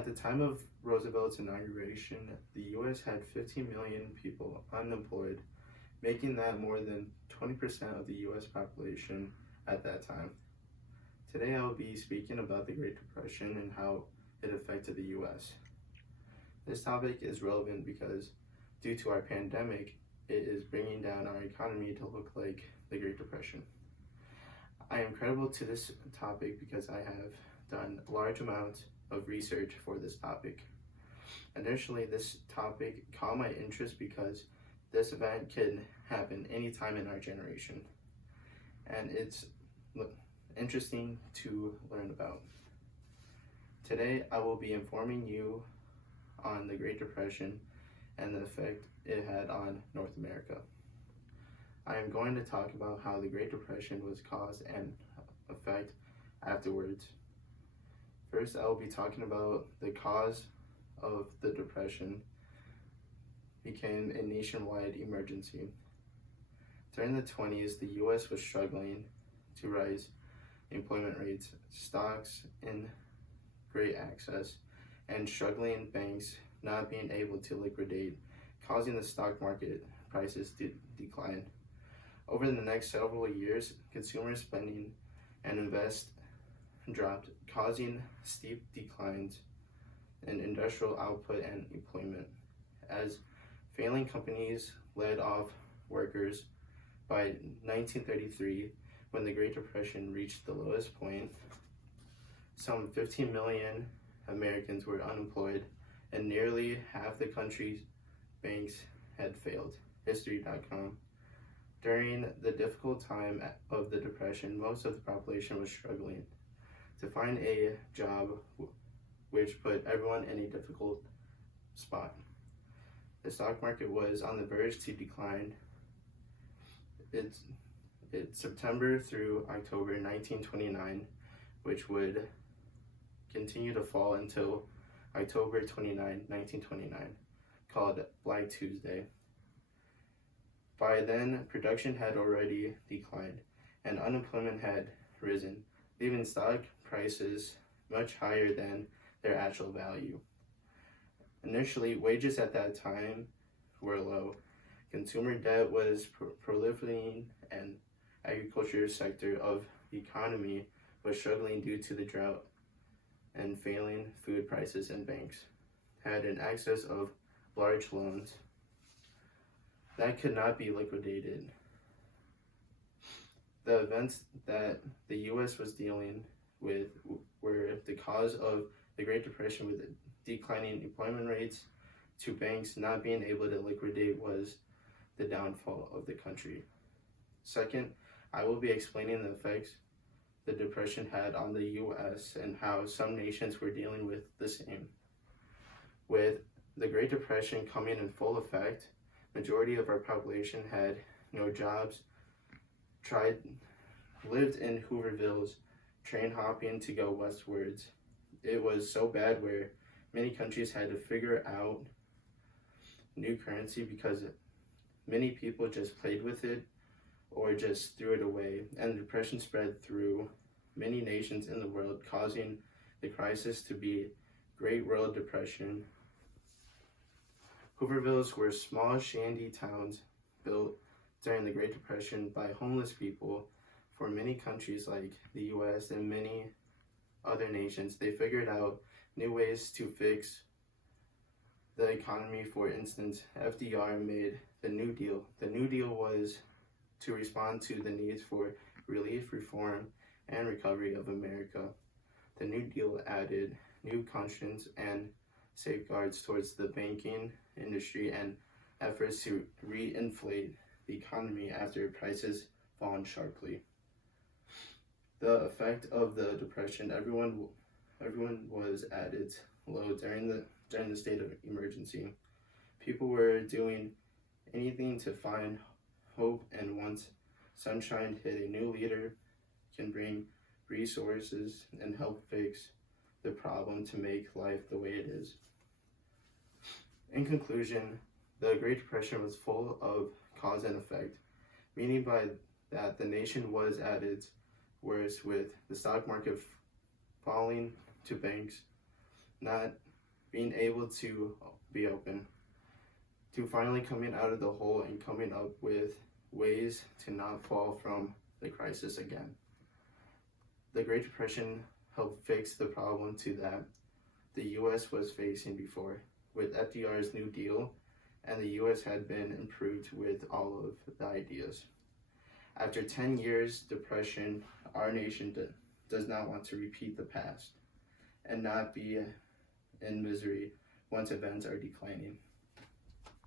At the time of Roosevelt's inauguration, the U.S. had 15 million people unemployed, making that more than 20% of the U.S. population at that time. Today I will be speaking about the Great Depression and how it affected the U.S. This topic is relevant because due to our pandemic, it is bringing down our economy to look like the Great Depression. I am credible to this topic because I have done large amounts of research for this topic. Additionally, this topic caught my interest because this event can happen anytime in our generation, and it's interesting to learn about. Today, I will be informing you on the Great Depression and the effect it had on North America. I am going to talk about how the Great Depression was caused and effect afterwards. First, I will be talking about the cause of the Depression became a nationwide emergency. During the 20s, the U.S. was struggling to rise employment rates, stocks in great access, and struggling banks not being able to liquidate, causing the stock market prices to decline. Over the next several years, consumer spending and investment dropped, causing steep declines in industrial output and employment, as failing companies laid off workers. By 1933, when the Great Depression reached the lowest point, some 15 million Americans were unemployed, and nearly half the country's banks had failed. History.com. During the difficult time of the Depression, most of the population was struggling to find a job, which put everyone in a difficult spot. The stock market was on the verge to decline. It's September through October 1929, which would continue to fall until October 29, 1929, called Black Tuesday. By then, production had already declined and unemployment had risen, leaving stock prices much higher than their actual value. Initially, wages at that time were low. Consumer debt was proliferating, and agriculture sector of the economy was struggling due to the drought, and failing food prices, and banks had an excess of large loans that could not be liquidated. The events that the U.S. was dealing with were the cause of the Great Depression, with declining employment rates to banks not being able to liquidate was the downfall of the country. Second, I will be explaining the effects the Depression had on the U.S. and how some nations were dealing with the same. With the Great Depression coming in full effect, majority of our population had no jobs, lived in Hoovervilles, train hopping to go westwards. It was so bad where many countries had to figure out new currency because many people just played with it or just threw it away, and the Depression spread through many nations in the world, causing the crisis to be Great World Depression. Hoovervilles were small shanty towns built during the Great Depression by homeless people for many countries like the U.S. and many other nations. They figured out new ways to fix the economy. For instance, FDR made the New Deal. The New Deal was to respond to the needs for relief, reform, and recovery of America. The New Deal added new constraints and safeguards towards the banking industry and efforts to reinflate the economy after prices fallen sharply. The effect of the Depression, everyone was at its low during the state of emergency. People were doing anything to find hope, and once sunshine hit, a new leader can bring resources and help fix the problem to make life the way it is. In conclusion, the Great Depression was full of cause and effect, meaning by that the nation was at its worst, with the stock market falling to banks not being able to be open, to finally coming out of the hole and coming up with ways to not fall from the crisis again. The Great Depression helped fix the problem to that the US was facing before, with FDR's New Deal, and the US had been improved with all of the ideas. After 10 years depression, our nation does not want to repeat the past and not be in misery once events are declining.